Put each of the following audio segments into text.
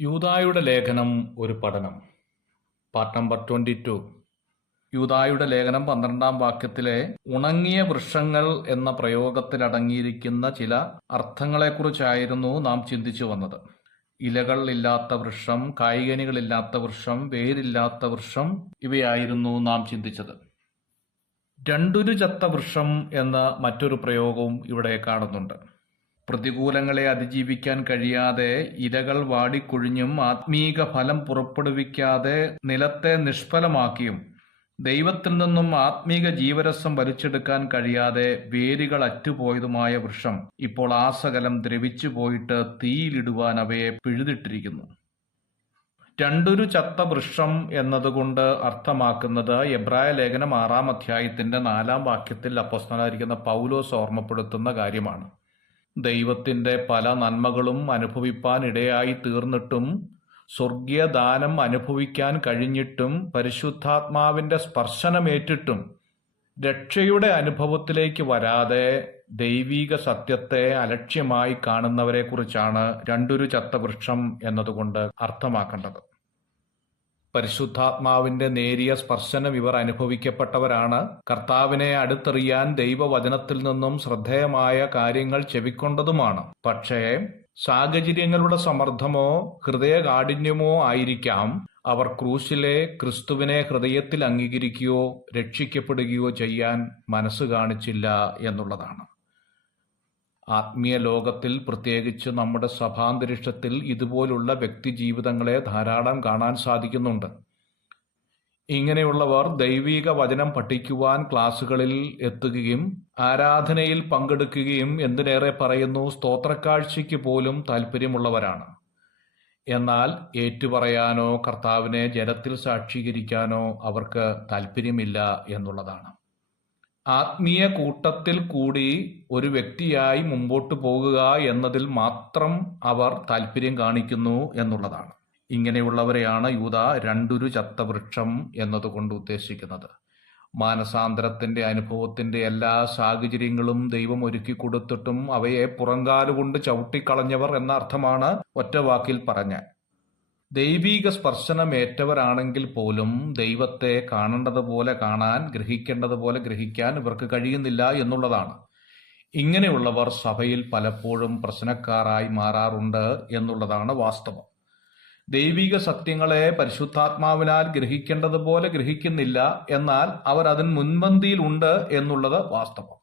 യൂദായുടെ ലേഖനം ഒരു പഠനം. Part number 22. യൂദായുടെ ലേഖനം 12-ാം വാക്യത്തിലെ ഉണങ്ങിയ വൃക്ഷങ്ങൾ എന്ന പ്രയോഗത്തിലടങ്ങിയിരിക്കുന്ന ചില അർത്ഥങ്ങളെക്കുറിച്ചായിരുന്നു നാം ചിന്തിച്ചു വന്നത്. ഇലകൾ ഇല്ലാത്ത വൃക്ഷം, കായ്കനികളില്ലാത്ത വൃക്ഷം, വേരില്ലാത്ത വൃക്ഷം, ഇവയായിരുന്നു നാം ചിന്തിച്ചത്. രണ്ടുരു ചത്ത വൃക്ഷം എന്ന മറ്റൊരു പ്രയോഗവും ഇവിടെ കാണുന്നുണ്ട്. പ്രതികൂലങ്ങളെ അതിജീവിക്കാൻ കഴിയാതെ ഇലകൾ വാടിക്കൊഴിഞ്ഞും ആത്മീക ഫലം പുറപ്പെടുവിക്കാതെ നിലത്തെ നിഷ്ഫലമാക്കിയും ദൈവത്തിൽ നിന്നും ആത്മീക ജീവരസം വലിച്ചെടുക്കാൻ കഴിയാതെ വേരുകൾ അറ്റുപോയതുമായ വൃക്ഷം ഇപ്പോൾ ആസകലം ദ്രവിച്ചു പോയിട്ട് തീയിലിടുവാൻ അവയെ പിഴുതിട്ടിരിക്കുന്നു. രണ്ടുരു ചത്ത വൃക്ഷം എന്നതുകൊണ്ട് അർത്ഥമാക്കുന്നത് എബ്രായ ലേഖനം 6-ാം അധ്യായത്തിന്റെ 4-ാം വാക്യത്തിൽ അപ്പോസ്തലനായിരിക്കുന്ന പൗലോസ് ഓർമ്മപ്പെടുത്തുന്ന കാര്യമാണ്. ദൈവത്തിന്റെ പല നന്മകളും അനുഭവിപ്പാൻ ഇടയായി തീർന്നിട്ടും സ്വർഗീയ ദാനം അനുഭവിക്കാൻ കഴിഞ്ഞിട്ടും പരിശുദ്ധാത്മാവിന്റെ സ്പർശനമേറ്റിട്ടും രക്ഷയുടെ അനുഭവത്തിലേക്ക് വരാതെ ദൈവിക സത്യത്തെ അലക്ഷ്യമായി കാണുന്നവരെ കുറിച്ചാണ് രണ്ടുരു ചത്ത വൃക്ഷം എന്നതുകൊണ്ട് അർത്ഥമാക്കേണ്ടത്. പരിശുദ്ധാത്മാവിന്റെ നേരിയ സ്പർശനം ഇവർ അനുഭവിക്കപ്പെട്ടവരാണ്. കർത്താവിനെ അടുത്തറിയാൻ ദൈവവചനത്തിൽ നിന്നും ശ്രദ്ധേയമായ കാര്യങ്ങൾ ചെവിക്കൊണ്ടതുമാണ്. പക്ഷേ സാഹചര്യങ്ങളുടെ സമ്മർദ്ദമോ ഹൃദയകാഠിന്യമോ ആയിരിക്കാം അവർ ക്രൂശിലെ ക്രിസ്തുവിനെ ഹൃദയത്തിൽ അംഗീകരിക്കുകയോ രക്ഷിക്കപ്പെടുകയോ ചെയ്യാൻ മനസ്സ് കാണിച്ചില്ല എന്നുള്ളതാണ്. ആത്മീയ ലോകത്തിൽ, പ്രത്യേകിച്ച് നമ്മുടെ സഭാന്തരീക്ഷത്തിൽ ഇതുപോലുള്ള വ്യക്തി ജീവിതങ്ങളെ ധാരാളം കാണാൻ സാധിക്കുന്നുണ്ട്. ഇങ്ങനെയുള്ളവർ ദൈവിക വചനം പഠിക്കുവാൻ ക്ലാസുകളിൽ എത്തുകയും ആരാധനയിൽ പങ്കെടുക്കുകയും എന്തിനേറെ പറയുന്നു, സ്തോത്രക്കാഴ്ചയ്ക്ക് പോലും താല്പര്യമുള്ളവരാണ്. എന്നാൽ ഏറ്റുപറയാനോ കർത്താവിനെ ജനത്തിൽ സാക്ഷീകരിക്കാനോ അവർക്ക് താല്പര്യമില്ല എന്നുള്ളതാണ്. ആത്മീയ കൂട്ടത്തിൽ കൂടി ഒരു വ്യക്തിയായി മുമ്പോട്ട് പോകുക എന്നതിൽ മാത്രം അവർ താല്പര്യം കാണിക്കുന്നു എന്നുള്ളതാണ്. ഇങ്ങനെയുള്ളവരെയാണ് യൂദ രണ്ടുരു ചത്ത വൃക്ഷം എന്നതുകൊണ്ട് ഉദ്ദേശിക്കുന്നത്. മാനസാന്തരത്തിന്റെ അനുഭവത്തിന്റെ എല്ലാ സാഹചര്യങ്ങളും ദൈവം ഒരുക്കി കൊടുത്തിട്ടും അവയെ പുറങ്കാലുകൊണ്ട് ചവിട്ടിക്കളഞ്ഞവർ എന്ന അർത്ഥമാണ് ഒറ്റ വാക്കിൽ പറഞ്ഞ. ദൈവിക സ്പർശനമേറ്റവരാണെങ്കിൽ പോലും ദൈവത്തെ കാണേണ്ടതുപോലെ കാണാൻ, ഗ്രഹിക്കേണ്ടതുപോലെ ഗ്രഹിക്കാൻ ഇവർക്ക് കഴിയുന്നില്ല എന്നുള്ളതാണ്. ഇങ്ങനെയുള്ളവർ സഭയിൽ പലപ്പോഴും പ്രശ്നക്കാരായി മാറാറുണ്ട് എന്നുള്ളതാണ് വാസ്തവം. ദൈവിക സത്യങ്ങളെ പരിശുദ്ധാത്മാവിനാൽ ഗ്രഹിക്കേണ്ടതുപോലെ ഗ്രഹിക്കുന്നില്ല, എന്നാൽ അവർ അതിന് മുൻപന്തിയിൽ ഉണ്ട് എന്നുള്ളത് വാസ്തവം.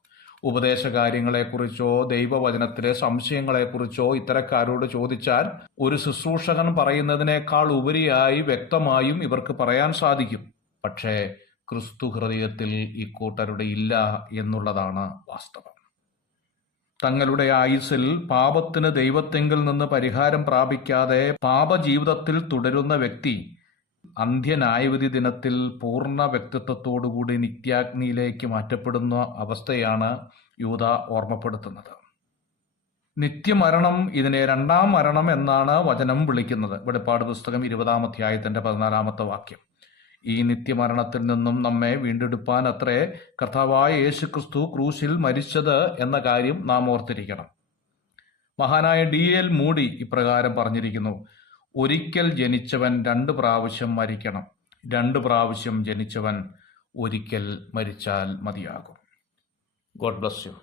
ഉപദേശകാര്യങ്ങളെക്കുറിച്ചോ ദൈവവചനത്തിലെ സംശയങ്ങളെക്കുറിച്ചോ ഇത്തരക്കാരോട് ചോദിച്ചാൽ ഒരു ശുശ്രൂഷകൻ പറയുന്നതിനേക്കാൾ ഉപരിയായി വ്യക്തമായും ഇവർക്ക് പറയാൻ സാധിക്കും. പക്ഷേ ക്രിസ്തു ഹൃദയത്തിൽ ഇക്കൂട്ടരുടെ ഇല്ല എന്നുള്ളതാണ് വാസ്തവം. തങ്ങളുടെ ആയുസ്സിൽ പാപത്തിന് ദൈവത്തെങ്കിൽ നിന്ന് പരിഹാരം പ്രാപിക്കാതെ പാപജീവിതത്തിൽ തുടരുന്ന വ്യക്തി അന്ത്യന്യായവിധി ദിനത്തിൽ പൂർണ്ണ വ്യക്തിത്വത്തോടുകൂടി നിത്യാഗ്നിയിലേക്ക് മാറ്റപ്പെടുന്ന അവസ്ഥയാണ് യൂദ ഓർമ്മപ്പെടുത്തുന്നത്. നിത്യമരണം, ഇതിനെ രണ്ടാം മരണം എന്നാണ് വചനം വിളിക്കുന്നത്. വെളിപ്പാട് പുസ്തകം 20-ാം അധ്യായത്തിന്റെ 14-ാമത്തെ വാക്യം. ഈ നിത്യമരണത്തിൽ നിന്നും നമ്മെ വീണ്ടെടുപ്പാൻ അത്രേ കർത്താവായ യേശുക്രിസ്തു ക്രൂശിൽ മരിച്ചത് എന്ന കാര്യം നാം ഓർത്തിരിക്കണം. മഹാനായ D.L. മൂഡി ഇപ്രകാരം പറഞ്ഞിരിക്കുന്നു: ഒരിക്കൽ ജനിച്ചവൻ 2 പ്രാവശ്യം മരിക്കണം, 2 പ്രാവശ്യം ജനിച്ചവൻ ഒരിക്കൽ മരിച്ചാൽ മതിയാകും. God bless you.